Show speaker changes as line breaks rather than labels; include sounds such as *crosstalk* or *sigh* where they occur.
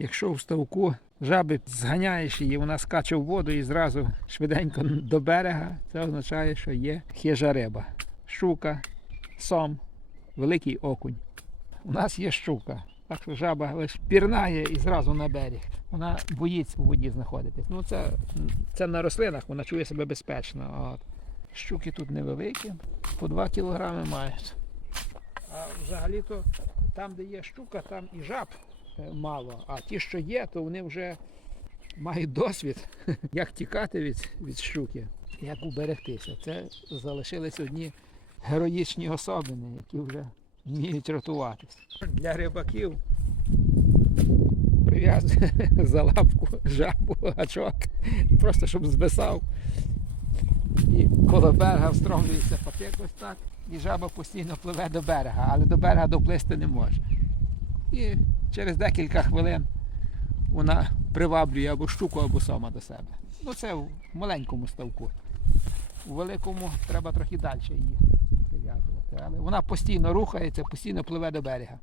Якщо в ставку жаби зганяєш її, вона скаче в воду і зразу швиденько до берега, це означає, що є хижа риба. Щука, сом, великий окунь. У нас є щука. Так що жаба лише пірнає і зразу на берег. Вона боїться у воді знаходитись. Ну це, це на рослинах, вона чує себе безпечно. От. Щуки тут невеликі, по 2 кілограми мають. А взагалі-то там, де є щука, там і жаб мало. А ті, що є, то вони вже мають досвід, *laughs* як тікати від, від щуки, як уберегтися. Це залишились одні героїчні особини, які вже вміють рятуватись. Для рибаків прив'язує *laughs* за лапку жабу, гачок, просто щоб звисав. І коло берега встромлюється патик ось так, і жаба постійно пливе до берега, але до берега доплисти не може. І через декілька хвилин вона приваблює або щуку, або сома до себе. Ну це в маленькому ставку. У великому треба трохи далі її прив'язувати. Але вона постійно рухається, постійно пливе до берега.